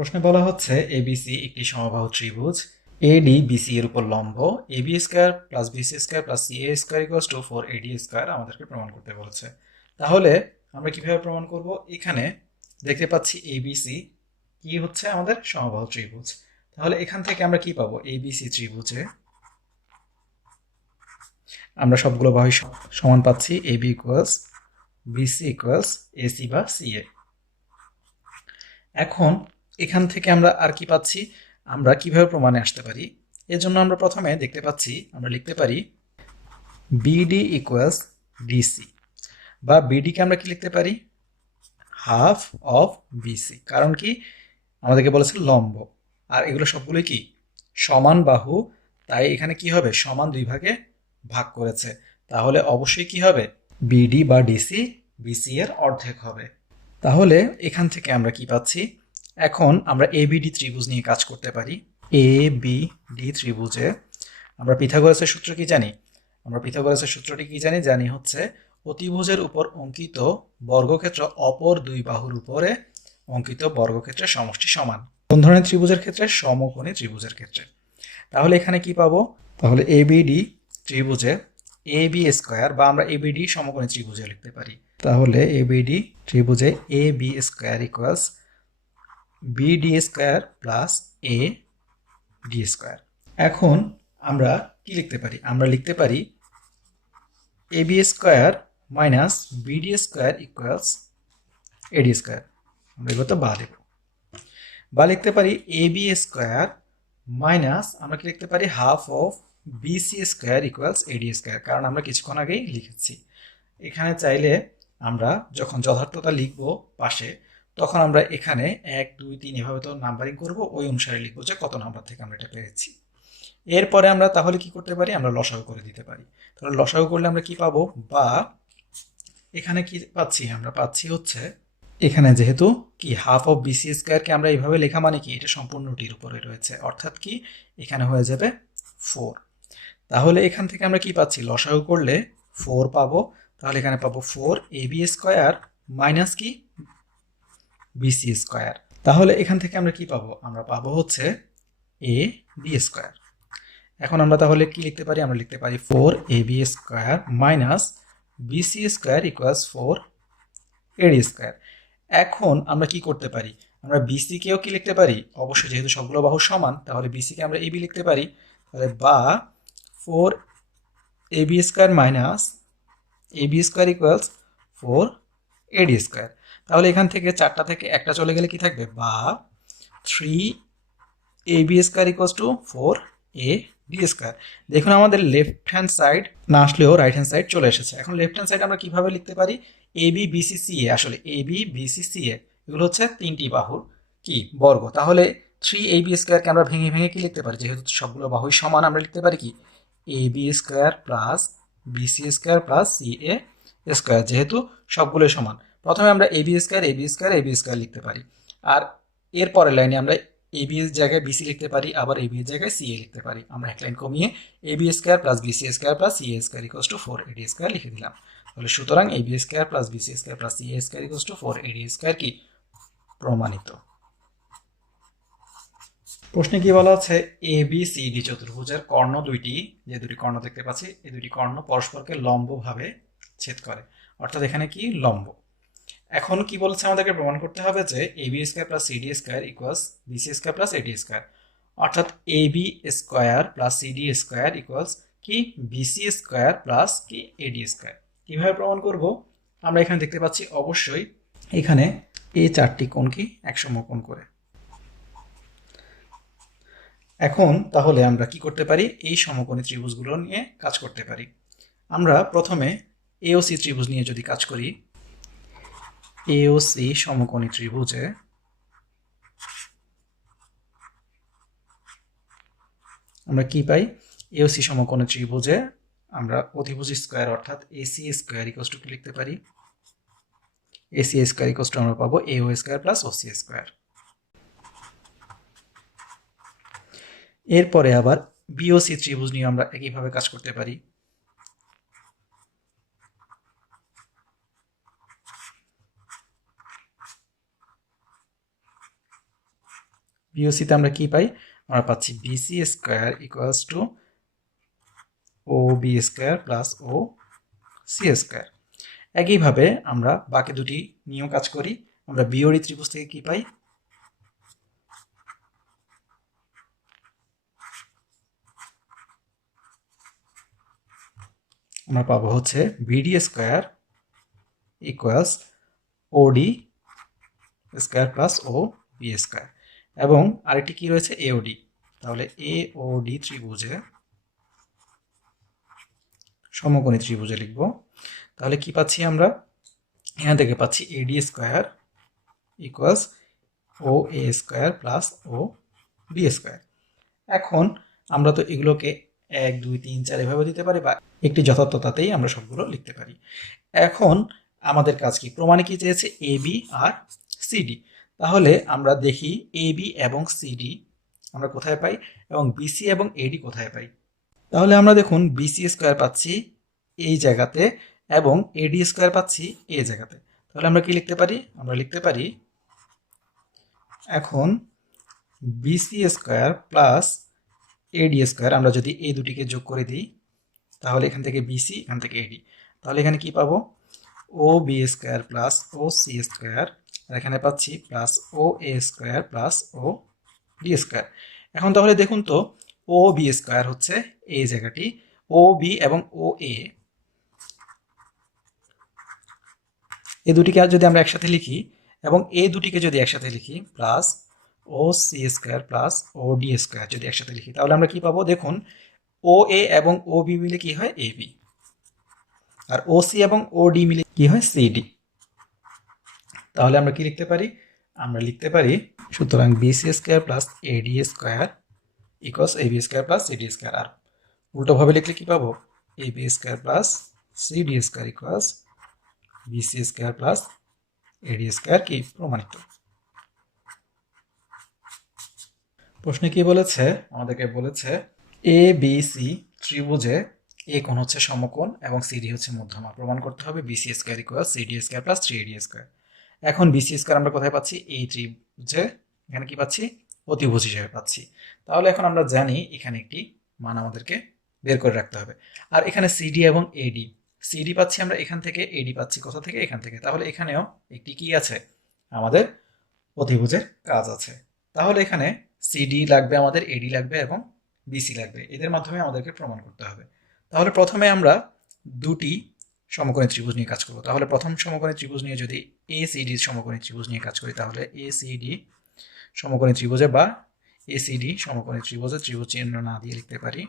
প্রশ্নে বলা হচ্ছে এবিসি একটি সমবাহু ত্রিভুজ এডি বিসি এর উপর লম্ব AB square plus BC square plus CA square equals to 4 AD square আমাদেরকে প্রমাণ করতে বলেছে। তাহলে আমরা কিভাবে প্রমাণ করব? এখানে দেখতে পাচ্ছি এবিসি কি হচ্ছে আমাদের সমবাহু ত্রিভুজ। তাহলে এখান থেকে আমরা কি পাবো? এবিসি ত্রিভুজে আমরা সবগুলো বাহু সমান পাচ্ছি। AB equals BC equals AC বা সিএ। এখন এখান থেকে আমরা আর কি পাচ্ছি? আমরা কিভাবে প্রমাণে আসতে পারি? এর জন্য আমরা প্রথমে দেখতে পাচ্ছি, আমরা লিখতে পারি বিডি ইকুয়ালস ডিসি, বা বিডিকে আমরা কি লিখতে পারি? Half of BC. কারণ কি? আমাদেরকে বলেছে লম্ব, আর এগুলো সবগুলোই কি সমান বাহু, তাই এখানে কি হবে? সমান দুই ভাগে ভাগ করেছে, তাহলে অবশ্যই কি হবে? বিডি বা ডিসি বিসি এর অর্ধেক হবে। তাহলে এখান থেকে আমরা কি পাচ্ছি? এখন আমরা এবিডি ত্রিভুজ নিয়ে কাজ করতে পারি। এ বি ডি ত্রিভুজে আমরা পিথাগোরাসের সূত্র কি জানি? আমরা পিথাগোরাসের সূত্রটি কি জানি? জানি হচ্ছে অতিভুজের উপর অঙ্কিত বর্গক্ষেত্র অপর দুই বাহুর উপরে অঙ্কিত বর্গক্ষেত্রের সমষ্টি সমান। কোন ধরনের ত্রিভুজের ক্ষেত্রে? সমকোণী ত্রিভুজের ক্ষেত্রে। তাহলে এখানে কি পাবো? তাহলে এবিডি ত্রিভুজে এ বি স্কোয়ার, বা আমরা এবিডি সমকোণী ত্রিভুজে লিখতে পারি। তাহলে এবিডি ত্রিভুজে A B square equals BD square plus A D square. এখন আমরা কি লিখতে পারি? আমরা লিখতে পারি A B square minus BD square equals AD square. আমরা এগুলো তো বা দেব, বা লিখতে পারি এ বি স্কোয়ার মাইনাস আমরা কি লিখতে পারি? Half of BC square equals AD square, কারণ আমরা কিছুক্ষণ আগেই লিখেছি। এখানে চাইলে আমরা যখন যথার্থতা লিখব পাশে, তখন আমরা এখানে 1 2 3 এভাবে তো নাম্বারিং করব, ওই অনুসারে লিখবো যে কত নাম্বার থেকে আমরা এটা পেয়েছি। এরপরে আমরা তাহলে কি করতে পারি? আমরা লসাগু করে দিতে পারি। তাহলে লসাগু করলে আমরা কি পাবো? বা এখানে কি পাচ্ছি? আমরা পাচ্ছি হচ্ছে এখানে যেহেতু কি হাফ অফ বিসি স্কোয়ারকে আমরা এইভাবে লেখা মানে কি? এটা সম্পূর্ণটির উপরে রয়েছে, অর্থাৎ কি এখানে হয়ে যাবে 4। তাহলে এখান থেকে আমরা কি পাচ্ছি? লসাগু করলে 4 পাবো। তাহলে এখানে পাবো 4 এ বি স্কোয়ার মাইনাস কি বিসি স্কোয়ার। তাহলে এখান থেকে আমরা কি পাবো? আমরা পাবো হচ্ছে এ বি স্কোয়ার। এখন আমরা তাহলে কি লিখতে পারি? আমরা লিখতে পারি 4 A B square minus BC square equals 4 AD square. এখন আমরা কি করতে পারি? আমরা বিসি কেও কি লিখতে পারি? অবশ্যই, যেহেতু সবগুলো বাহু সমান, তাহলে বিসি কে আমরা এবি লিখতে পারি। তাহলে বা 4 A B square minus A B square equals 4 AD square. তাহলে এখান থেকে 4টা থেকে একটা চলে গেলে কি থাকবে? বা 3 A B square equals to 4 A D square. দেখুন আমাদের লেফট হ্যান্ড সাইড না আসলেও রাইট হ্যান্ড সাইড চলে এসেছে। এখন লেফট হ্যান্ড সাইড আমরা কিভাবে লিখতে পারি? এ বি বিসি সি এ, আসলে এ বি বিসি সি এ এগুলো হচ্ছে তিনটি বাহুর কি বর্গ। তাহলে 3 এ বি স্কোয়ারকে আমরা ভেঙে ভেঙে কি লিখতে পারি? যেহেতু সবগুলো বাহুই সমান, আমরা লিখতে পারি কি A B square plus BC square plus C A square, যেহেতু সবগুলোই সমান। প্রথমে আমরা A B square A B square A B square লিখতে পারি, আর এর পরের লাইনে আমরা এ বি এর জায়গায় বিসি লিখতে পারি, আবার এ বি এর জায়গায় সি এ লিখতে পারি। আমরা এক লাইন কমিয়ে A B square plus BC square plus C A square equals to 4 AD square লিখে দিলাম। তাহলে সুতরাং A B square plus BC square plus C A square equals to 4 AD square কি প্রমাণিত। প্রশ্নে কি বলা আছে? এ বি সি ডি চতুর্ভুজের কর্ণ দুইটি, যে দুটি কর্ণ দেখতে পাচ্ছি, এই দুটি কর্ণ পরস্পরকে লম্বভাবে ছেদ করে, অর্থাৎ এখানে কি লম্ব। এখন কি বলছে? আমাদেরকে প্রমাণ করতে হবে যে A B square plus CD square equals BC square plus AD square, অর্থাৎ A B square plus CD square equals কি বিসি স্কোয়ার প্লাস কি এডি স্কোয়ার। কিভাবে প্রমাণ করব? আমরা এখানে দেখতে পাচ্ছি অবশ্যই এখানে এই চারটি কোণ কি এক সমকোণ করে। এখন তাহলে আমরা কি করতে পারি? এই সমকোণী ত্রিভুজগুলো নিয়ে কাজ করতে পারি। আমরা প্রথমে এওসি ত্রিভুজ নিয়ে যদি কাজ করি, এওসি সমকোণী ত্রিভুজে আমরা কি পাই? এওসি সমকোণী ত্রিভুজে আমরা অতিভুজ স্কোয়ার অর্থাৎ এসি স্কোয়ার ইকুয়ালস টু কি লিখতে পারি? এসি স্কোয়ার ইকুয়ালস টু আমরা পাবো এও স্কোয়ার প্লাস ওসি স্কোয়ার। এরপরে আবার বিওসি ত্রিভুজ নিয়ে আমরা একইভাবে কাজ করতে পারি। বিওসিতে আমরা কি পাই? আমরা পাচ্ছি BC square equals to O B square plus O C square. একইভাবে আমরা বাকি দুটি নিয়েও কাজ করি। আমরা বিওডি ত্রিভুজ থেকে কি পাই? আমরা পাবো হচ্ছে BD square equals OD square plus O B square, এবং আরেকটি কি রয়েছে? এওডি। তাহলে এওডি ত্রিভুজে, সমকোণী ত্রিভুজে লিখব। তাহলে কি পাচ্ছি আমরা? এখান থেকে পাচ্ছি এডি স্কোয়ার ইকুয়ালস ও এ square plus O B square. এখন আমরা তো এগুলোকে 1 2 3 4 এভাবে দিতে পারি, বা একটি যথার্থতাতেই আমরা সবগুলো লিখতে পারি। এখন আমাদের কাজ কি? প্রমাণে কি চেয়েছে? A B R CD. তাহলে আমরা দেখি এ বি এবং সিডি আমরা কোথায় পাই, এবং বিসি এবং এডি কোথায় পাই। তাহলে আমরা দেখুন বিসি স্কোয়ার পাচ্ছি এই জায়গাতে, এবং এডি স্কোয়ার পাচ্ছি এই জায়গাতে। তাহলে আমরা কি লিখতে পারি? আমরা লিখতে পারি এখন BC square plus AD square, আমরা যদি এই দুটিকে যোগ করে দিই তাহলে এখান থেকে বিসি, এখান থেকে এডি, তাহলে এখানে কি পাবো? ও B square plus O C square, আর এখানে পাচ্ছি প্লাস ও এ স্কোয়ার প্লাস ও ডি স্কোয়ার। এখন তাহলে দেখুন তো, ও বি স্কোয়ার হচ্ছে এই জায়গাটি, ও বি এবং ও এ দুটিকে যদি আমরা একসাথে লিখি, এবং এ দুটিকে যদি একসাথে লিখি plus O C square plus ও ডি স্কোয়ার যদি একসাথে লিখি, তাহলে আমরা কি পাবো? দেখুন ও এ এবং ও বি মিলে কি হয়? A B, R O C এবং ও ডি মিলে কি হয়? সিডি। তাহলে আমরা কি লিখতে পারি? আমরা লিখতে পারি সুতরাং BC square plus AD square equals A B square plus CD square. আর উল্টোভাবে লিখলে কি পাবো? A B square plus CD square equals BC square plus AD square, কি প্রমাণিত। প্রশ্নে কি বলেছে? আমাদেরকে বলেছে এ বি সি ত্রিভুজে এ কোণ হচ্ছে সমকোণ এবং সিডি হচ্ছে মধ্যমা, প্রমাণ করতে হবে BC square equal CD square plus 3AD square. এখন বিসি স্কোয়ার আমরা কোথায় পাচ্ছি? এই ত্রিভুজে, এখানে কি পাচ্ছি? অতিভুজ হিসেবে পাচ্ছি। তাহলে এখন আমরা জানি এখানে একটি মান আমাদেরকে বের করে রাখতে হবে। আর এখানে সিডি এবং এডি, সিডি পাচ্ছি আমরা এখান থেকে, এডি পাচ্ছি কোথা থেকে? এখান থেকে। তাহলে এখানেও একটি কি আছে? আমাদের অতিভুজের কাজ আছে। তাহলে এখানে সিডি লাগবে আমাদের, এডি লাগবে এবং বিসি লাগবে, এদের মাধ্যমে আমাদেরকে প্রমাণ করতে হবে। তাহলে প্রথমে আমরা দুটি সমকোণী ত্রিভুজ নিয়ে কাজ করব। তাহলে প্রথম সমকোণী ত্রিভুজ নিয়ে যদি এসিডি সমকোণী ত্রিভুজ নিয়ে কাজ করি, তাহলে এসিডি সমকোণী ত্রিভুজে বা এসিডি সমকোণী ত্রিভুজে ত্রিভুজ চিহ্ন না দিয়ে লিখতে পারি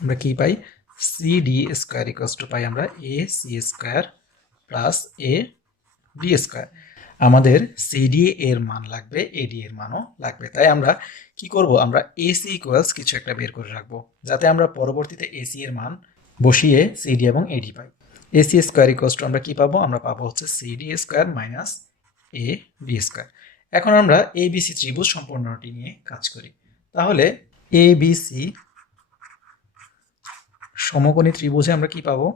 আমরা কি পাই? সিডি স্কোয়ার ইকুয়ালস টু পাই আমরা A C square plus A D square. আমাদের সিডি এর মান লাগবে, এডি এর মানও লাগবে, তাই আমরা কি করব? আমরা এসি ইকুয়ালস কিছু একটা বের করে রাখবো, যাতে আমরা পরবর্তীতে এসি এর মান বসিয়ে সিডি এবং এডি পাই। এসি স্কোয়ার ইকুয়ালস টু আমরা কি পাবো? আমরা পাবো হচ্ছে CD square minus A D square. এখন আমরা এবিসি ত্রিভুজ সম্পূর্ণটি নিয়ে কাজ করি। তাহলে এবিসি সমকোণী ত্রিভুজে আমরা কি পাবো?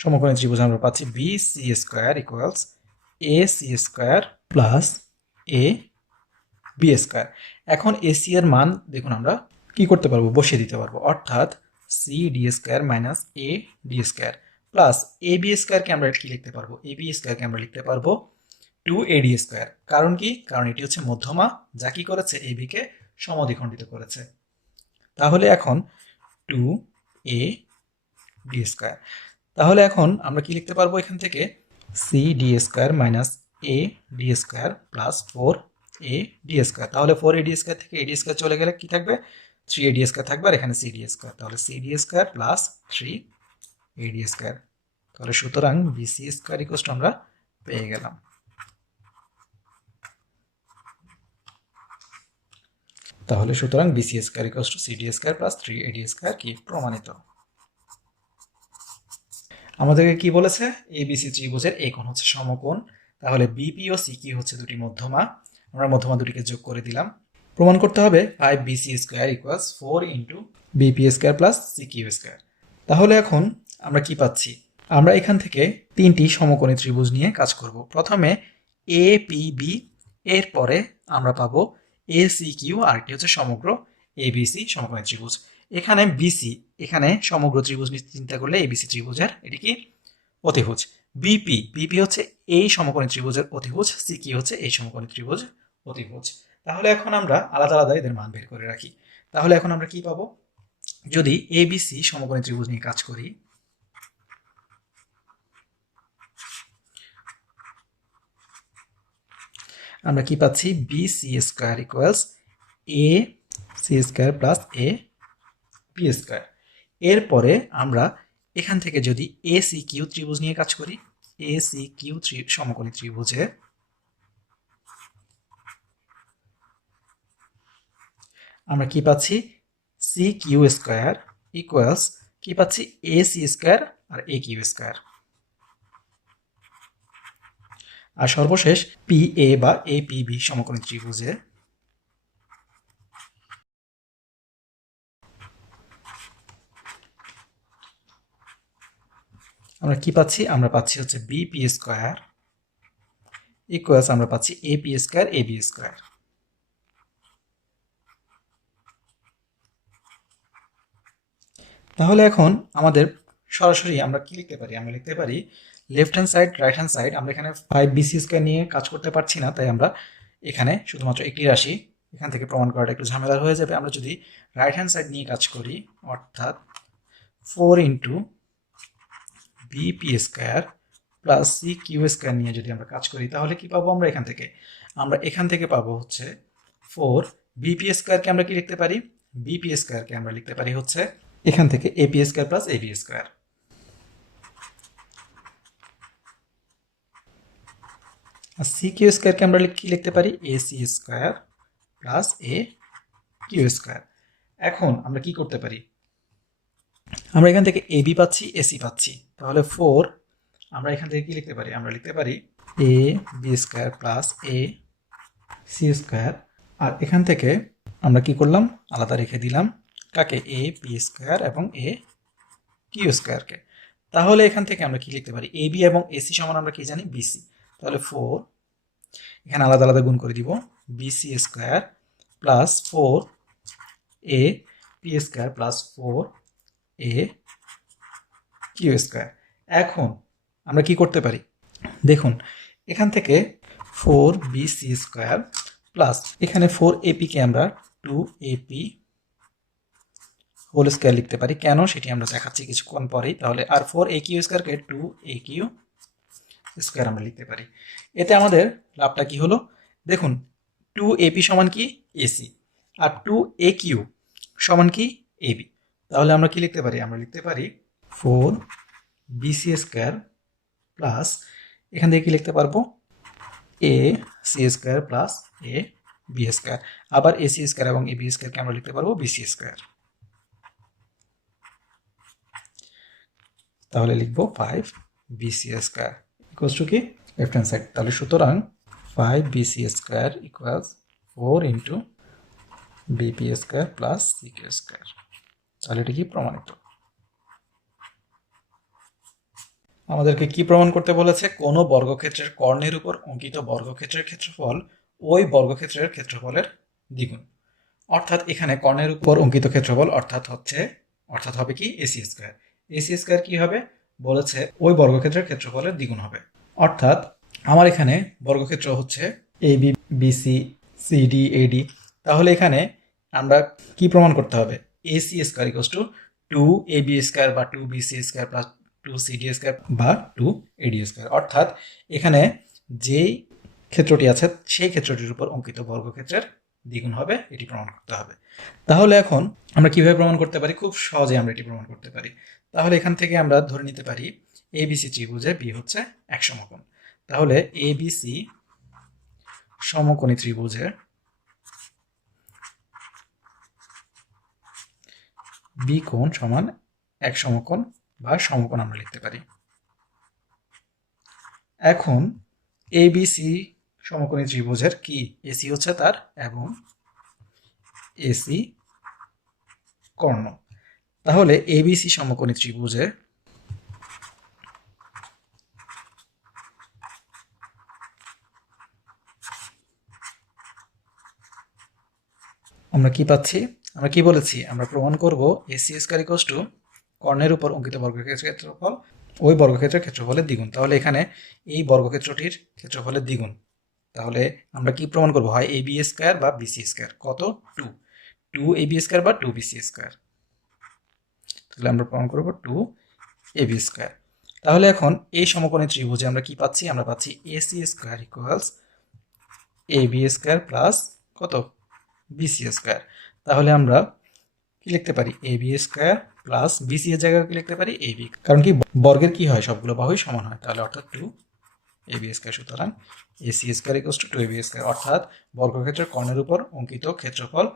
সমকোণী ত্রিভুজ আমরা পাচ্ছি B C square equals A C square plus A B square. এখন এসি এর মান দেখুন আমরা কি করতে পারবো? বসিয়ে দিতে পারবো, অর্থাৎ C D square minus A D square plus A B স্কোয়ারকে আমরা কি লিখতে পারবো? এ বি স্কোয়ারকে আমরা লিখতে পারবো 2AD স্কোয়ার। কারণ কি? কারণ এটি হচ্ছে মধ্যমা, যা কি করেছে? এ বিকে সমদ্বিখণ্ডিত করেছে। তাহলে এখন 2AD স্কোয়ার। তাহলে এখন আমরা কি লিখতে পারবো এখান থেকে? C D square minus A D square plus 4AD square. তাহলে 4AD স্কোয়ার থেকে এডি স্কোয়ার চলে গেলে কি থাকবে? 3AD স্কোয়ার থাকবে, আর এখানে সিডি স্কোয়ার। তাহলে CD square plus 3AD square. তাহলে সুতরাং বিসি স্কোয়ার ইকুয়াল আমরা পেয়ে গেলাম। তাহলে সুতরাং BC square equal to CD square plus 3AD square কি প্রমাণিত। আমাদেরকে কি বলেছে? এবিসি ত্রিভুজের এই কোণ হচ্ছে সমকোণ। তাহলে বিপি ও সিকিউ হচ্ছে দুটি মধ্যমা, আমরা মধ্যমা দুটিকে যোগ করে দিলাম। প্রমাণ করতে হবে 5BC square equals 4 into BP square plus CQ square. তাহলে এখন আমরা কি পাচ্ছি? আমরা এখান থেকে তিনটি সমকোণী ত্রিভুজ নিয়ে কাজ করব। প্রথমে এ পি বি, এরপরে আমরা পাবো এ সি কিউ, আরেকটি হচ্ছে সমগ্র এবিসি সমকোণী ত্রিভুজ। এখানে বিসি, এখানে সমগ্র ত্রিভুজ নিয়ে চিন্তা করলে এবিসি ত্রিভুজের এটি কি অতিভুজ। বিপি, বিপি হচ্ছে এই সমকোণী ত্রিভুজের অতিভুজ, সিকি হচ্ছে এই সমকোণী ত্রিভুজ অতিভুজ। তাহলে এখন আমরা আলাদা আলাদা এদের মান বের করে রাখি। তাহলে এখন আমরা কি পাবো, যদি এবিসি সমকোণী ত্রিভুজ নিয়ে কাজ করি, আমরা কি পাচ্ছি, B C square equals A C square plus A B square. এরপরে আমরা এখান থেকে যদি এ সি কিউ ত্রিভুজ নিয়ে কাজ করি, এ সি কিউ সমকোণী ত্রিভুজে আমরা কি পাচ্ছি, সি কিউ স্কোয়ার ইকুয়ালস কি পাচ্ছি, এ সি স্কোয়ার আর এ কিউ স্কোয়ার। আর সর্বশেষ পি এ বা এ পি বি সমকোণী ত্রিভুজে আমরা কি পাচ্ছি, আমরা পাচ্ছি হচ্ছে বি পি স্কোয়ার ইকুয়ালস আমরা পাচ্ছি A P square A B square. তাহলে এখন আমাদের সরাসরি আমরা কি লিখতে পারি, আমরা লিখতে পারি left hand side right hand side. আমরা এখানে 5bc স্কয়ার নিয়ে কাজ করতে পারছি না, তাই আমরা এখানে শুধুমাত্র একটি রাশি, এখান থেকে প্রমাণ করাটা একটু ঝামেলার হয়ে যাবে। আমরা যদি রাইট হ্যান্ড সাইড নিয়ে কাজ করি, অর্থাৎ 4 into BP square plus C Q square নিয়ে যদি আমরা কাজ করি, তাহলে কি পাবো আমরা এখান থেকে পাবো হচ্ছে 4 বিপি স্কয়ারকে আমরা কি লিখতে পারি, বিপি স্কয়ারকে আমরা লিখতে পারি হচ্ছে এখান থেকে AP square plus AB square. আর সি কিউ স্কয়ারকে আমরা কি লিখতে পারি, A C square plus A Q square. এখন আমরা কি করতে পারি, আমরা এখান থেকে এবি পাচ্ছি এসি পাচ্ছি, তাহলে 4 আমরা এখান থেকে কি লিখতে পারি, আমরা লিখতে পারি A B square plus A C square. আর এখান থেকে আমরা কি করলাম, আলাদা রেখে দিলাম কাকে, এ বি স্কয়ার এবং এ কিউ স্কয়ারকে। তাহলে এখান থেকে আমরা কি লিখতে পারি, এ বি এবং এসি সমান আমরা কি জানি, বিসি। তাহলে 4 এখানে আলাদা আলাদা গুণ করে দিব, BC square plus 4 A P square plus 4 A Q square. এখন আমরা কি করতে পারি, দেখুন এখান থেকে 4bc স্কয়ার প্লাস এখানে 4ap কে আমরা 2ap হোল স্কয়ার লিখতে পারি, কেন সেটি আমরা দেখাচ্ছি কিছুক্ষণ পরেই। তাহলে আর 4aq স্কয়ারকে 2aq স্কয়ার আমরা লিখতে পারি। এতে আমাদের লাভটা কি হলো, দেখুন 2ap সমান কি, এসি, আর 2aq সমান কি, এবি। তাহলে আমরা কি লিখতে পারি, আমরা লিখতে পারি 4bc স্কয়ার প্লাস এখান থেকে কি লিখতে পারবো, A C square plus A B square. আবার এ সি স্কয়ার এবং এ বি স্কয়ারকে আমরা লিখতে পারবো বিসি স্কয়ার। তাহলে লিখবো 5bc স্কয়ার ইকুয়ালস টু কি, লেফট হ্যান্ড সাইড। তাহলে সুতরাং 5bc square equals 4 into BP square plus CQ square. তাহলে এটা কি প্রমাণিত। আমাদেরকে কি প্রমাণ করতে বলেছে, কোনো বর্গক্ষেত্রের কর্ণের উপর অঙ্কিত বর্গক্ষেত্রের ক্ষেত্রফল ওই বর্গক্ষেত্রের ক্ষেত্রফলের দ্বিগুণ। অর্থাৎ এখানে কর্ণের উপর অঙ্কিত ক্ষেত্রফল অর্থাৎ হবে কি, এসি স্কয়ার। এসি স্কয়ার কি হবে বলেছে, ওই বর্গক্ষেত্রের ক্ষেত্রফলের দ্বিগুণ হবে। অর্থাৎ আমার এখানে বর্গক্ষেত্র হচ্ছে এ বি বিসি সিডি এডি। তাহলে এখানে আমরা কি প্রমাণ করতে হবে, AC square equals two 2ab square বা 2bc square plus 2cd square বা 2ad স্কয়ার। অর্থাৎ এখানে যেই ক্ষেত্রটি আছে সেই ক্ষেত্রটির উপর অঙ্কিত বর্গক্ষেত্রের দ্বিগুণ হবে, এটি প্রমাণ করতে হবে। তাহলে এখন আমরা কিভাবে প্রমাণ করতে পারি, খুব সহজে আমরা এটি প্রমাণ করতে পারি। তাহলে এখান থেকে আমরা ধরে নিতে পারি এবিসি ত্রিভুজে বি হচ্ছে এক সমকোণ। তাহলে এবিসি সমকোণী ত্রিভুজে বি কোণ সমান এক সমকোণ বা সমকোণ আমরা লিখতে পারি। এখন এবিসি সমকোণী ত্রিভুজের কি, এসি হচ্ছে তার এবং এসি কর্ণ। তাহলে এবিসি সমকোণী ত্রিভুজে আমরা কি পাচ্ছি, আমরা কি বলেছি, আমরা প্রমাণ করব এসি স্কয়ার ইকুয়ালস টু কর্ণের উপর অঙ্কিত বর্গক্ষেত্রের ক্ষেত্রফল ওই বর্গক্ষেত্রের ক্ষেত্রফলের দ্বিগুণ। তাহলে এখানে এই বর্গক্ষেত্রটির ক্ষেত্রফলের দ্বিগুণ। তাহলে আমরা কি প্রমাণ করব, হয় এ বি স্কয়ার বা বিসি স্কয়ার। কত? 2 এ বি স্কয়ার বা 2 বিসি স্কয়ার। তাহলে আমরা প্রমাণ করব 2 এ বি স্কয়ার। তাহলে এখন এই সমকোণী ত্রিভুজে আমরা কি পাচ্ছি, আমরা পাচ্ছি AC square equals A B square plus কত, বিসি স্কয়ার। তাহলে আমরা কি লিখতে পারি, A B square plus BC এর জায়গায় কি লিখতে পারি, এ বি। কারণ কি বর্গের কি হয়, সবগুলো বাহুই সমান হয়। তাহলে অর্থাৎ 2 এ বি স্কয়ার। সুতরাং AC square equals to 2 A B square, অর্থাৎ বর্গক্ষেত্রের কর্ণের উপর অঙ্কিত ক্ষেত্রফল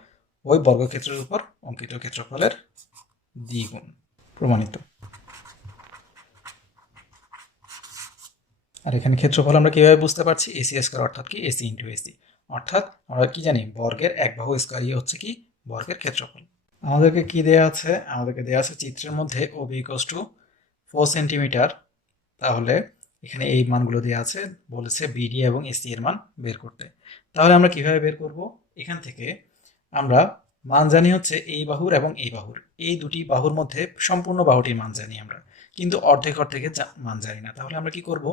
ওই বর্গক্ষেত্রের উপর অঙ্কিত ক্ষেত্রফলের দ্বিগুণ। প্রমাণিত। আর এখানে ক্ষেত্রফল আমরা কিভাবে বুঝতে পারছি, এসি স্কয়ার অর্থাৎ কি, এসি ইন্টু এসি, অর্থাৎ আমরা কি জানি বর্গের এক বাহু স্কয়ারই হচ্ছে কি বর্গের ক্ষেত্রফল। আমাদেরকে কি দেয়া আছে, আমাদেরকে দেয়া আছে চিত্রের মধ্যে OB ইকুয়ালস টু 4 সেন্টিমিটার। তাহলে এখানে এই মানগুলো দেওয়া আছে, বলেছে বিডি এবং এসি এর মান বের করতে। তাহলে আমরা কিভাবে বের করব, এখান থেকে আমরা মান জানি হচ্ছে এই বাহুর এবং এই বাহুর, এই দুটি বাহুর মধ্যে সম্পূর্ণ বাহুটির মান জানি আমরা, কিন্তু অর্ধেক অর্ধেকের মান জানি না। তাহলে আমরা কি করব,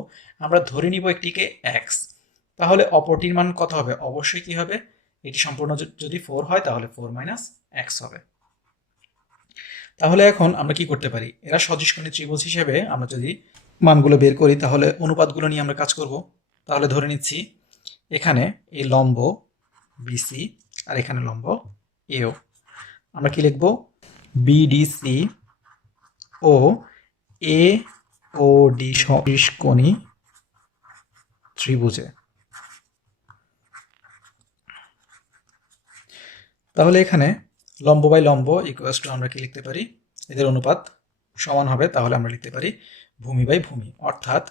আমরা ধরে নিব একটিকে এক্স, তাহলে অপরটির মান কত হবে, অবশ্যই কি হবে, এটি সম্পূর্ণ যদি 4 হয় তাহলে 4 মাইনাস এক্স হবে। তাহলে এখন আমরা কি করতে পারি, এরা সদৃশকোণী ত্রিভুজ হিসেবে আমরা যদি মানগুলো বের করি তাহলে অনুপাতগুলো নিয়ে আমরা কাজ করব। তাহলে ধরে নিচ্ছি এখানে এই লম্ব বিসি আর এখানে লম্ব এও, আমরা কি লিখব, বিডিসি ও এ ও ডি সদৃশকোণী ত্রিভুজে। তাহলে এখানে লম্ব বাই লম্ব ইকুয়ালস টু আমরা কি লিখতে পারি, এদের অনুপাত সমান হবে। তাহলে আমরা লিখতে পারি ভূমি বাই ভূমি, অর্থাৎ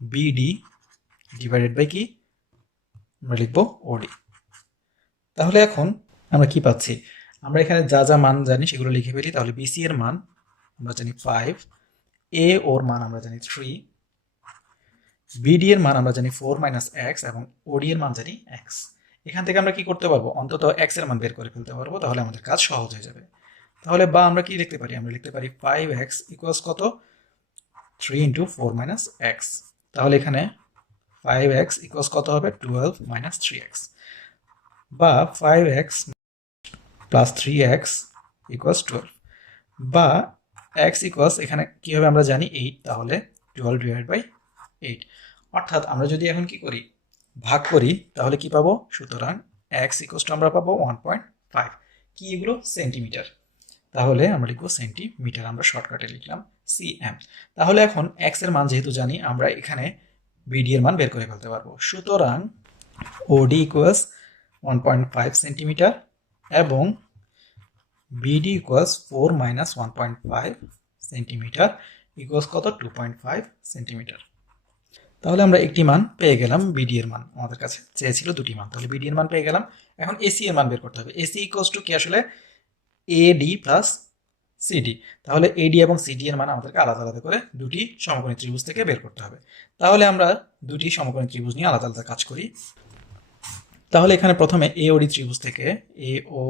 বিডি ডিভাইডেড বাই কি, আমরা লিখবো ওডি। তাহলে এখন আমরা কি পাচ্ছি, আমরা এখানে যা যা মান জানি সেগুলো লিখে ফেলি। তাহলে বিসি এর মান আমরা জানি 5, এ ওর মান আমরা জানি 3, বিডি এর মান আমরা জানি 4 মাইনাস এক্স এবং ওডি এর মান জানি এক্স। এখান থেকে আমরা কি করতে পারবো, অন্তত এক্স এর মান বের করে ফেলতে পারবো, তাহলে আমাদের কাজ সহজ হয়ে যাবে। তাহলে বা আমরা কি লিখতে পারি, আমরা লিখতে পারি 5x ইকুয়ালস কত, 3 ইন্টু 4 মাইনাস এক্স। তাহলে এখানে 5x ইকুয়ালস কত হবে, 12 মাইনাস 3x, বা 5x প্লাস 3x ইকুয়ালস 12, বা x ইকুয়ালস এখানে কি হবে আমরা জানি 8, তাহলে 12 ডিভাইড বাই 8। অর্থাৎ আমরা যদি এখন কি করি, ভাগ করি, তাহলে কি পাবো, সুতরাং x ইকুয়ালস টু আমরা পাবো 1.5, কি এগুলো সেন্টিমিটার, তাহলে আমরা লিখবো সেন্টিমিটার, আমরা শর্টকাটে লিখলাম সিএম। তাহলে এখন x এর মান যেহেতু জানি, আমরা এখানে বিডি এর মান বের করে ফেলতে পারবো। সুতরাং ওডি ইকুয়ালস 1.5 সেন্টিমিটার এবং BD equals 4 minus 1.5 centimetre equals কত, 2.5 সেন্টিমিটার। তাহলে আমরা একটি মান পেয়ে গেলাম, বিডি এর মান, আমাদের কাছে চেয়েছিল দুটি মান, তাহলে বিডি এর মান পেয়ে গেলাম। এখন এসি এর মান বের করতে হবে। এসি ইকুয়ালস টু কি, আসলে এডি প্লাস সিডি। তাহলে এডি এবং সিডি এর মান আমাদেরকে আলাদা আলাদা করে দুটি সমকোণী ত্রিভুজ থেকে বের করতে হবে। তাহলে আমরা দুটি সমকোণী ত্রিভুজ নিয়ে আলাদা আলাদা কাজ করি। তাহলে এখানে প্রথমে এওডি ত্রিভুজ থেকে এও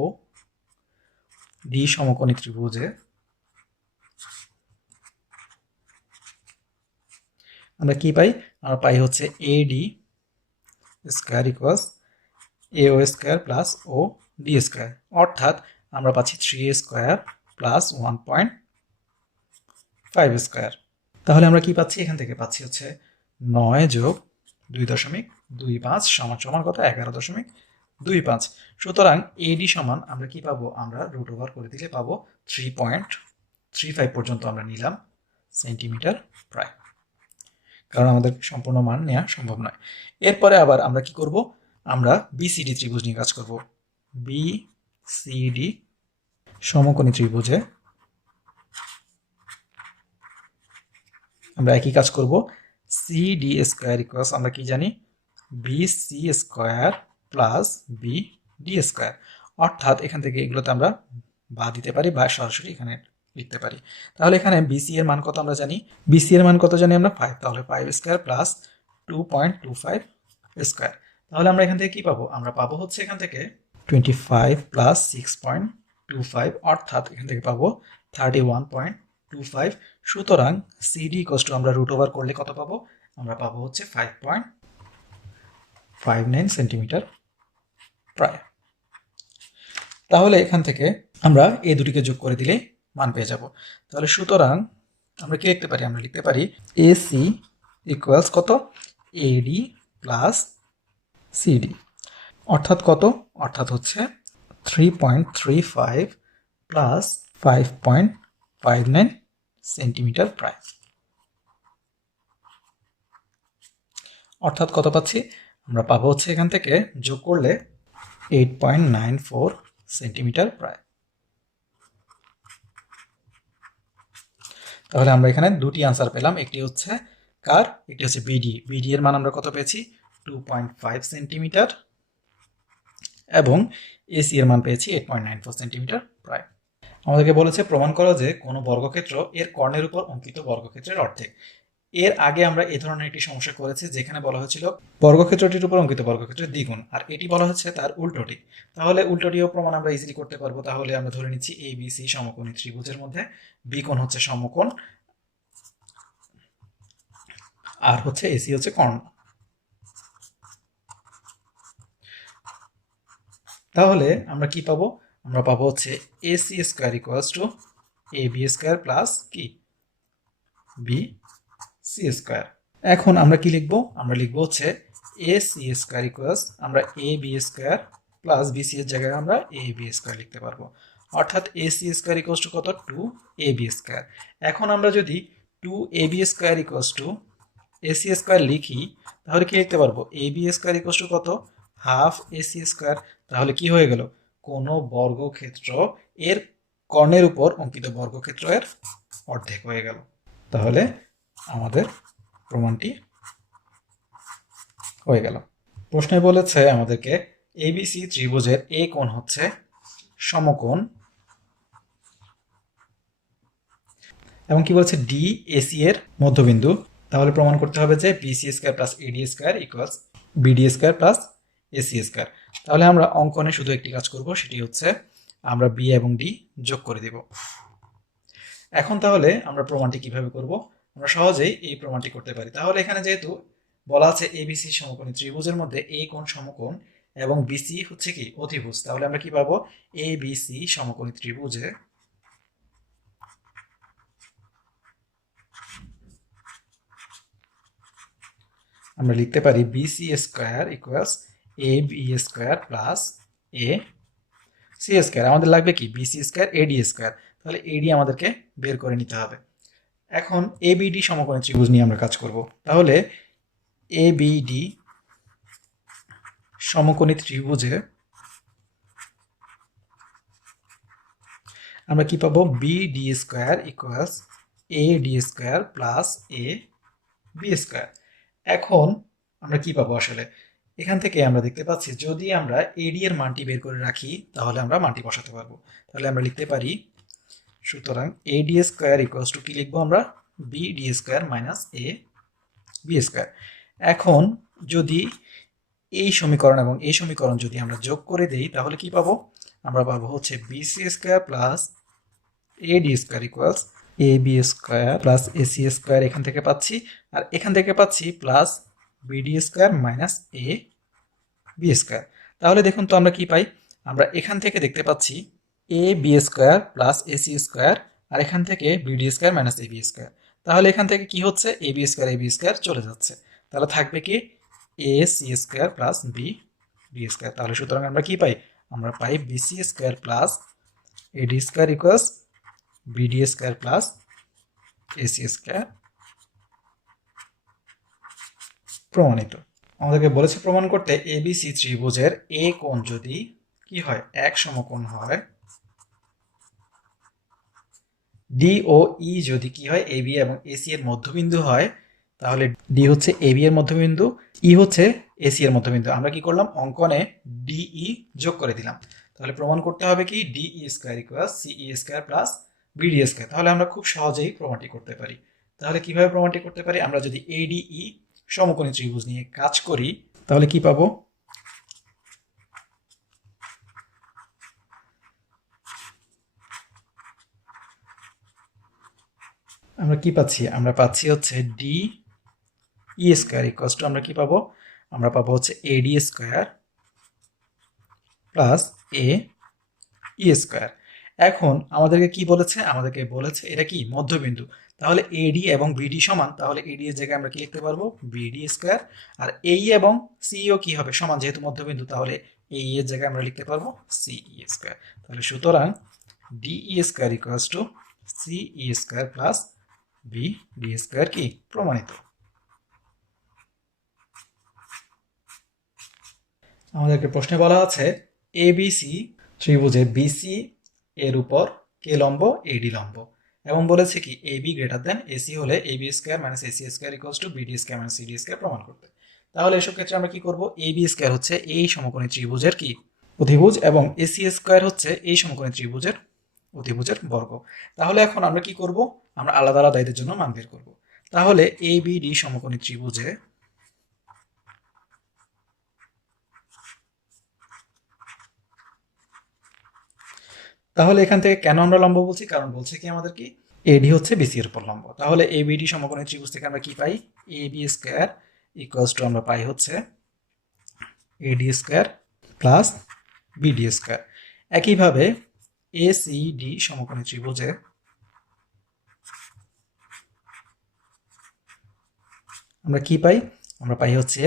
ডি সমকোণী ত্রিভুজে আমরা কি পাই, আমরা পাই হচ্ছে এডি স্কয়ার ইকুয়ালস এও স্কয়ার প্লাস ও ডি স্কয়ার, অর্থাৎ আমরা পাচ্ছি 3a স্কয়ার প্লাস 1.5 স্কয়ার। তাহলে আমরা কি পাচ্ছি, এখান থেকে পাচ্ছি হচ্ছে 9 যোগ 2.25 সমান সমান কত, 11.25। সুতরাং এডি সমান আমরা কি পাবো, আমরা রুট ওভার করে দিলে পাবো 3.35 পর্যন্ত আমরা নিলাম সেন্টিমিটার প্রায়, কারণ আমাদের সম্পূর্ণ মান নেওয়া সম্ভব নয়। এরপরে আবার আমরা কি করব, আমরা বিসিডি ত্রিভুজ নিয়ে কাজ করব। বিসিডি সমকোণী ত্রিভুজে আমরা একই কাজ করব। সিডি স্কয়ার ইকুয়ালস আমরা কি জানি, BC square plus BD square, অর্থাৎ এখান থেকে এগুলোতে আমরা বাদ দিতে পারি বা সরাসরি এখানে লিখতে পারি। তাহলে এখানে বিসি এর মান কত আমরা জানি, বিসি এর মান কত জানি আমরা 5, তাহলে 5 স্কয়ার প্লাস 2.25 স্কয়ার। তাহলে আমরা এখান থেকে কি পাবো, আমরা পাবো হচ্ছে এখান থেকে 25 প্লাস 6.25 অর্থাৎ এখান থেকে পাবো 31.25। সুতরাং সিডি ইকুয়ালস টু আমরা রুট ওভার করলে কত পাবো? আমরা পাবো হচ্ছে 5.59 সেন্টিমিটার প্রায়। তাহলে এখান থেকে আমরা এই দুটিকে যোগ করে দিলে মান পেয়ে যাব। তাহলে সুতরাং আমরা কি লিখতে পারি? আমরা লিখতে পারি এসি ইকুয়ালস কত? এডি প্লাস সিডি, অর্থাৎ কত? অর্থাৎ হচ্ছে 3.35 প্লাস 5.59 সেন্টিমিটার প্রায়। অর্থাৎ কত পাচ্ছি? আমরা পাবো হচ্ছে এখান থেকে যোগ করলে 8.94 সেন্টিমিটার প্রায়। তাহলে আমরা এখানে দুটি আনসার পেলাম, একটি হচ্ছে কার, একটি হচ্ছে বিডি। বিডি এর মান আমরা কত পেয়েছি? 2.5 সেন্টিমিটার, এবং এসি এর মান পেয়েছি 8.94 সেন্টিমিটার প্রায়। আমাদেরকে বলেছে প্রমাণ করো যে কোনো বর্গক্ষেত্র এর কর্ণের উপর অঙ্কিত বর্গক্ষেত্রের অর্ধেক। এর আগে আমরা এই ধরনের একটি সমস্যা করেছি যেখানে বলা হয়েছিল বর্গক্ষেত্রটির উপর অঙ্কিত বর্গক্ষেত্রের দ্বিগুণ, আর এটি বলা হচ্ছে তার উল্টোটি। তাহলে উল্টোটিও প্রমাণ আমরা ইজিলি করতে পারবো। তাহলে আমরা ধরে নিচ্ছি এ বি সি সমকোণী ত্রিভুজের মধ্যে বি কোণ হচ্ছে সমকোণ আর হচ্ছে এসি হচ্ছে কর্ণ। তাহলে আমরা কি পাবো? আমরা পাবো হচ্ছে AC square equals to A B square plus কি বি সি স্কয়ার। এখন আমরা কি লিখবো? আমরা লিখবো হচ্ছে এ সি স্কয়ার ইকুয়ালস, আমরা A B square plus B C এর জায়গায় আমরা এ বি স্কয়ার লিখতে পারবো। অর্থাৎ A C square equals to কত? 2ab square. এখন আমরা যদি 2ab square equals to AC square লিখি তাহলে কি লিখতে পারবো? ab স্কয়ার ইকুয়ালস টু কত? Half AC square. তাহলে কি হয়ে গেল? কোনো বর্গক্ষেত্র এর কর্ণের উপর অঙ্কিত বর্গক্ষেত্র এর অর্ধেক হয়ে গেল। তাহলে আমাদের প্রমাণটি হয়ে গেল। প্রশ্নে বলেছে আমাদেরকে এবিসি ত্রিভুজের এ কোণ হচ্ছে সমকোণ, এবং কি বলছে ডি এসি এর মধ্যবিন্দু। তাহলে প্রমাণ করতে হবে যে BC square plus AD square equals BD square plus AC square. তাহলে আমরা অঙ্কনে শুধু একটি কাজ করব, সেটি হচ্ছে আমরা বি এবং ডি যোগ করে দেব। এখন তাহলে আমরা প্রমাণটি কিভাবে করব? আমরা সহজেই এই প্রমাণটি করতে পারি। তাহলে এখানে যেহেতু বলা আছে এবিসি সমকোণী ত্রিভুজের মধ্যে এই কোণ সমকোণ এবং বিসি হচ্ছে কি অধিভুজ, তাহলে আমরা কি পাবো? এ বিসি সমকোণী ত্রিভুজে আমরা লিখতে পারি BC square equals A B square plus A C square. আমাদের লাগবে কি? BC square AD square. তাহলে এডি আমাদেরকে বের করে নিতে হবে। এখন এবিডি সমকোণী ত্রিভুজ নিয়ে আমরা কাজ করব। তাহলে এবিডি সমকোণী ত্রিভুজে আমরা কি পাবো? BD square equals A D square plus A B square. এখন আমরা কি পাবো আসলে? এখান থেকে আমরা দেখতে পাচ্ছি যদি আমরা এডি এর মানটি বের করে রাখি তাহলে আমরা মানটি বসাতে পারবো। তাহলে আমরা লিখতে পারি, সুতরাং এডি স্কয়ার ইকুয়ালস টু কি লিখবো আমরা? BD square minus A B square. এখন যদি এই সমীকরণ এবং এই সমীকরণ যদি আমরা যোগ করে দেই তাহলে কি পাবো? আমরা পাবো হচ্ছে BC square plus AD square equals A B square plus AC square এখান থেকে পাচ্ছি, আর এখান থেকে পাচ্ছি plus BD square minus A B square. তাহলে দেখুন তো আমরা কি পাই? আমরা এখান থেকে দেখতে পাচ্ছি A B square plus AC square, আর এখান থেকে BD square minus A B square. তাহলে এখান থেকে কি হচ্ছে? এ বি স্কয়ার চলে যাচ্ছে। তাহলে থাকবে কি? A C square plus B D square. তাহলে সুতরাং আমরা কি পাই? আমরা পাই BC square plus AD square equals BD square plus AC square. প্রমাণিত। আমাদেরকে বলেছে প্রমাণ করতে এবিসি ত্রিভুজের এ কোণ যদি কি হয়? এক সমকোণ হয়, ডি ও ই যদি কি হয়? এবি এবং এসি এর মধ্যবিন্দু হয়, তাহলে ডি হচ্ছে এবি এর মধ্যবিন্দু, ই হচ্ছে এসি এর মধ্যবিন্দু। আমরা কি করলাম? অঙ্কনে ডিই যোগ করে দিলাম। তাহলে প্রমাণ করতে হবে কি? ডিই স্কয়ার ইকুয়াল সিই স্কয়ার প্লাস বিডি স্কয়ার। তাহলে আমরা খুব সহজেই প্রমাণটি করতে পারি। তাহলে কিভাবে প্রমাণটি করতে পারি? আমরা যদি এডিই সমকোণী ত্রিভুজ নিয়ে কাজ করি তাহলে কি পাবো? আমরা কি পাচ্ছি? আমরা পাচ্ছি হচ্ছে D E square equals two আমরা কি পাবো? আমরা পাবো হচ্ছে এডি স্কোয়ার প্লাস এ ই স্কোয়ার। এখন আমাদেরকে কি বলেছে? আমাদেরকে বলেছে এটা কি মধ্যবিন্দু, তাহলে এডি এবং বিডি সমান, তাহলে এডি এর জায়গায় আমরা কি লিখতে পারবো? BD square. আর এই এবং সিও কি হবে? সমান, যেহেতু মধ্যবিন্দু, তাহলে এই এর জায়গায় আমরা লিখতে পারবো সিই স্কোয়ার। তাহলে সুতরাং DE square equals to CE square plus B D square কি প্রমাণিত। আমাদেরকে প্রশ্নে বলা আছে এবিসি ত্রিভুজে বিসি এর উপর কে লম্ব, এডি লম্ব, এবং বলেছে কি এবি গ্রেটার দেন এসি হলে AB square minus AC square equals to BD square minus CD square প্রমাণ করতে। তাহলে এসব ক্ষেত্রে আমরা কি করব? এবি স্কোয়ার হচ্ছে এই সমকোণী ত্রিভুজের কি অধিভুজ, এবং এসি স্কোয়ার হচ্ছে এই সমকোণী ত্রিভুজের অধিভুজের বর্গ। তাহলে এখন আমরা কি করব? আমরা আলাদা আলাদা এদের জন্য মান বের করব। তাহলে এবিডি সমকোণী ত্রিভুজে তাহলে এখান থেকে কেন আমরা লম্ব বলছি? কারণ বলছে কি আমাদের কি এডি হচ্ছে বিসি এর উপর লম্ব। তাহলে এবিডি সমকোণী ত্রিভুজ থেকে আমরা কি পাই? এবি স্কোয়ার ইকুয়ালস টু আমরা পাই হচ্ছে এডি স্কোয়ার প্লাস বিডি স্কোয়ার। একইভাবে এসিডি সমকোণী ত্রিভুজে আমরা কি পাই? আমরা পাই হচ্ছে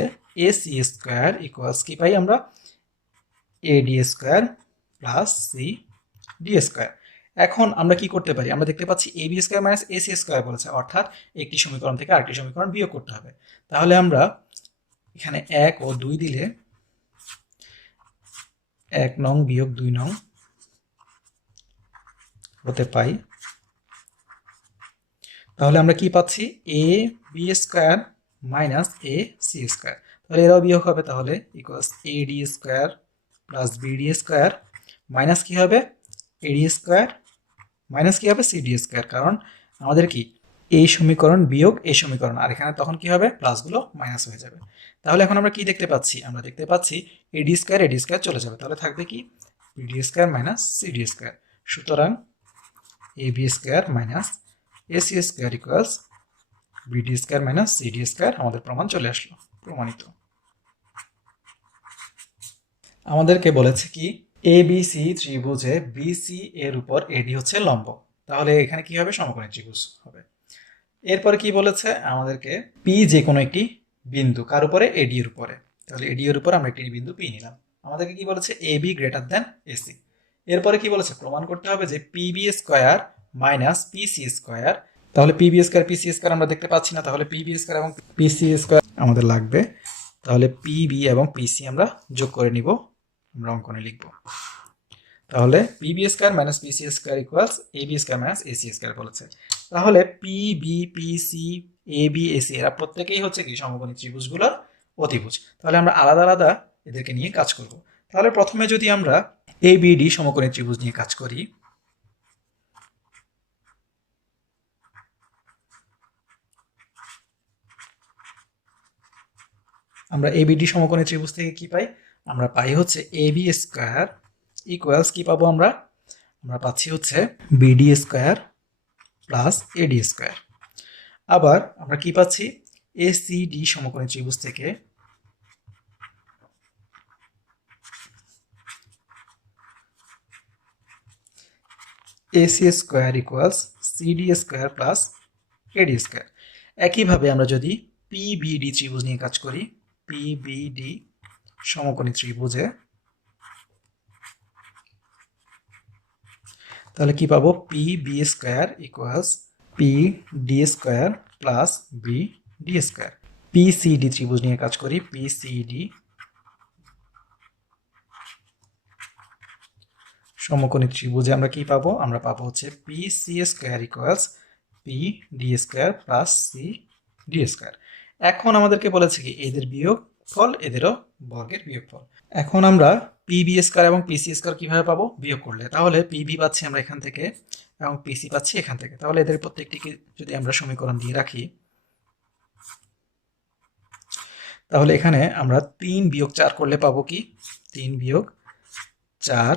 এসি স্কোয়ার ইকুয়ালস কি পাই আমরা? AD square plus C D square. এখন আমরা কি করতে পারি? আমরা দেখতে পাচ্ছি AB square minus AC square বলেছে, অর্থাৎ একটি সমীকরণ থেকে আরেকটি সমীকরণ বিয়োগ করতে হবে। তাহলে আমরা এখানে 1 ও 2 দিলে 1 নং বিয়োগ 2 নং হতে পাই। তাহলে আমরা কি পাচ্ছি? A B square minus A C square. তাহলে এরাও বিয়োগ হবে, তাহলে equals A D square plus BD square minus কি হবে? এডি স্কোয়ার মাইনাস কি হবে? CD square. কারণ আমাদের কি এই সমীকরণ বিয়োগ এই সমীকরণ, আর এখানে তখন কি হবে? প্লাসগুলো মাইনাস হয়ে যাবে। তাহলে এখন আমরা কি দেখতে পাচ্ছি? আমরা দেখতে পাচ্ছি এডি স্কোয়ার চলে যাবে, তাহলে থাকবে কি BD square minus CD square. সুতরাং A B square minus AC square equals BD square minus CD square. আমাদের প্রমাণ চলে আসলো, প্রমাণিত। আমাদেরকে বলেছে কি এবিসি ত্রিভুজে বিসি এর উপর এডি হচ্ছে লম্ব, তাহলে এখানে কি হবে? সমকোণী ত্রিভুজ হবে। এরপরে কি বলেছে আমাদেরকে? পি যে কোনো একটি বিন্দু, কার উপরে? এডি এর উপরে। তাহলে এডি এর উপর আমরা একটি বিন্দু পি নিলাম। আমাদেরকে কি বলেছে? AB greater than AC. এরপরে কি বলেছে? প্রমাণ করতে হবে যে PB square minus PC square. তাহলে পিবি স্কোয়ার পিসি স্কোয়ার আমরা দেখতে পাচ্ছি না, তাহলে পিবি স্কোয়ার এবং পিসি স্কোয়ার আমাদের লাগবে। তাহলে পিবি এবং পিসি আমরা যোগ করে নিব, আমরা অঙ্কনে লিখব। তাহলে PB square minus PC square equals AB square minus AC square বলেছে। তাহলে পিবি পিসি এবি এসি এরা প্রত্যেকেই হচ্ছে কি সমকোণী ত্রিভুজগুলোর অতিভুজ। তাহলে আমরা আলাদা আলাদা এদেরকে নিয়ে কাজ করব। তাহলে প্রথমে যদি আমরা এবিডি সমকোণী ত্রিভুজ নিয়ে কাজ করি, আমরা এবিডি সমকোণী ত্রিভুজ থেকে কি পাই? আমরা পাই হচ্ছে এবি স্কোয়ার ইকুয়ালস কি পাবো আমরা? আমরা পাচ্ছি হচ্ছে BD square plus AD square. আবার আমরা কি পাচ্ছি? এসিডি সমকোণী ত্রিভুজ থেকে AC square equals CD square plus AD square. একইভাবে আমরা যদি পিবিডি ত্রিভুজ নিয়ে কাজ করি, পিবিডি সমকোণী ত্রিভুজে, তাহলে কি পাবো? P B square equals P D square plus B D square. PCD ত্রিভুজ নিয়ে কাজ করি, পিসিডি সমকোণী ত্রিভুজে আমরা কি পাবো? আমরা পাবো হচ্ছে P C square equals P D square plus C D square. এখন আমাদেরকে বলেছে কি এদের বিয়োগ ফল, এদেরও বর্গের বিয়োগ ফল। এখন আমরা পিবি স্কোয়ার এবং পিসি স্কোয়ার কিভাবে পাবো? বিয়োগ করলে। তাহলে পিবি পাচ্ছি আমরা এখান থেকে এবং পিসি পাচ্ছি এখান থেকে। তাহলে এদের প্রত্যেকটিকে যদি আমরা সমীকরণ দিয়ে রাখি, তাহলে এখানে আমরা 3 বিয়োগ 4 করলে পাবো কি 3 বিয়োগ 4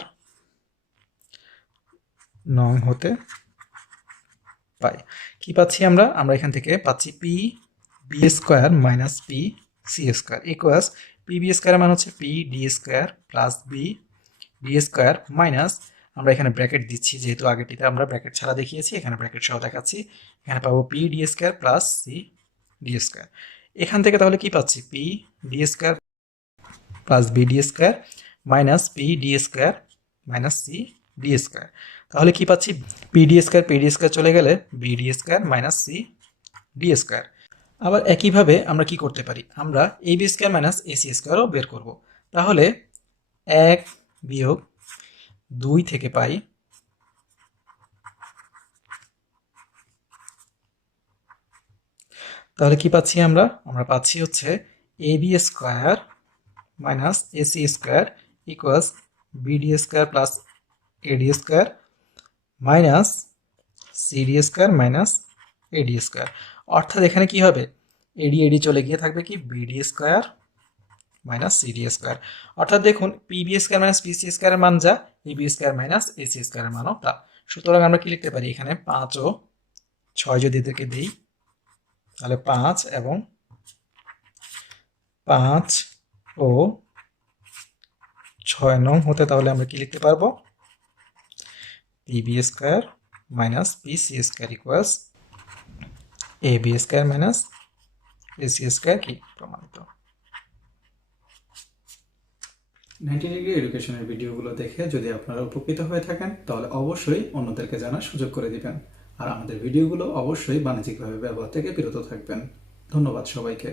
নং হতে পাই। কি পাচ্ছি আমরা? আমরা এখান থেকে পাচ্ছি P B square minus P C square equals P B স্কোয়ারের মান হচ্ছে P D square plus B D square minus আমরা এখানে ব্র্যাকেট দিচ্ছি, যেহেতু আগেরটিতে আমরা ব্র্যাকেট ছাড়া দেখিয়েছি, এখানে ব্র্যাকেট সহ দেখাচ্ছি। এখানে পাবো P D square plus C D square. এখান থেকে তাহলে কি পাচ্ছি? P D square plus B D square minus P D square minus C D square. তাহলে কি পাচ্ছি? পি ডি স্কোয়ার চলে গেলে B D square minus C D square. আবার একইভাবে আমরা কি করতে পারি? আমরা A B square minus A C স্কোয়ারও বের করব। তাহলে 1 বিয়োগ 2 থেকে পাই তাহলে কি পাচ্ছি আমরা? আমরা পাচ্ছি হচ্ছে A B square minus A C square equals B D square plus A D square minus C D square minus A D square. অর্থাৎ এখানে কি হবে? এডি এডি চলে গিয়ে থাকবে কি B D square minus C D square. অর্থাৎ দেখুন P B square minus P C স্কোয়ারের মান যা, A B square minus A C স্কোয়ারের মানও তা। সুতরাং আমরা কি লিখতে পারি? এখানে 5 ও 6 যদি এদেরকে দিই তাহলে 5 এবং 5 ও 6 নং হতে তাহলে আমরা কি লিখতে পারবো? P B square minus P C square equals A B square minus A C square কি প্রমাণিত। 90 ডিগ্রি এডুকেশনের ভিডিওগুলো দেখে যদি আপনারা উপকৃত হয়ে থাকেন তাহলে অবশ্যই অন্যদেরকে জানার সুযোগ করে দিবেন। আর আমাদের ভিডিওগুলো অবশ্যই বাণিজ্যিকভাবে ব্যবহার থেকে বিরত থাকবেন। ধন্যবাদ সবাইকে।